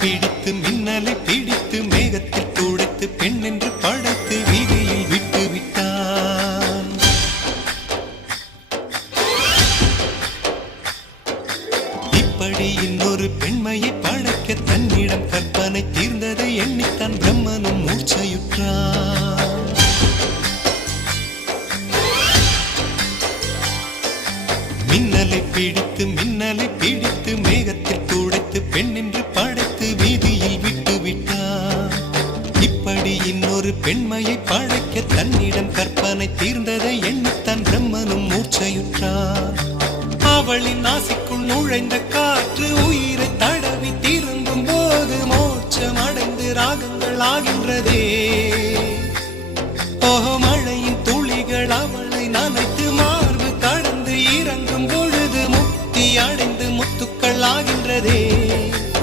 பிடித்து மின்னலை பிடித்து மேகத்தில் துடைத்து பெண் என்று படைத்து வீதியில் விட்டு விட்டான். இப்படி இன்னொரு பெண்மையை படைக்க தன்னிடம் கற்பனை தீர்ந்ததை எண்ணித்தான் பிரம்மனும் மூர்ச்சையுற்றான். மின்னலை பிடித்து மேகத்தில் துடைத்து பெண் என்று படைத்து வீதியில் விட்டு விட்டான். இப்படி இன்னொரு பெண்மையை படைக்க தன்னிடம் கற்பனை தீர்ந்ததை எண்ணித்தான் பிரம்மனும் மூர்ச்சையுற்றான். அவளின் ஆசைக்குள் நுழைந்த காற்று உயிரை தடவி திரும்பும் போது மோட்சம் அடைந்து ராகங்கள் ஆகின்றதே. ஓஹோ, மழையின் துளிகள் அவளை நனைத்து மார்பு கடந்து இறங்கும் பொழுது முக்தி அடைந்து முத்துக்கள் ஆகின்றதே.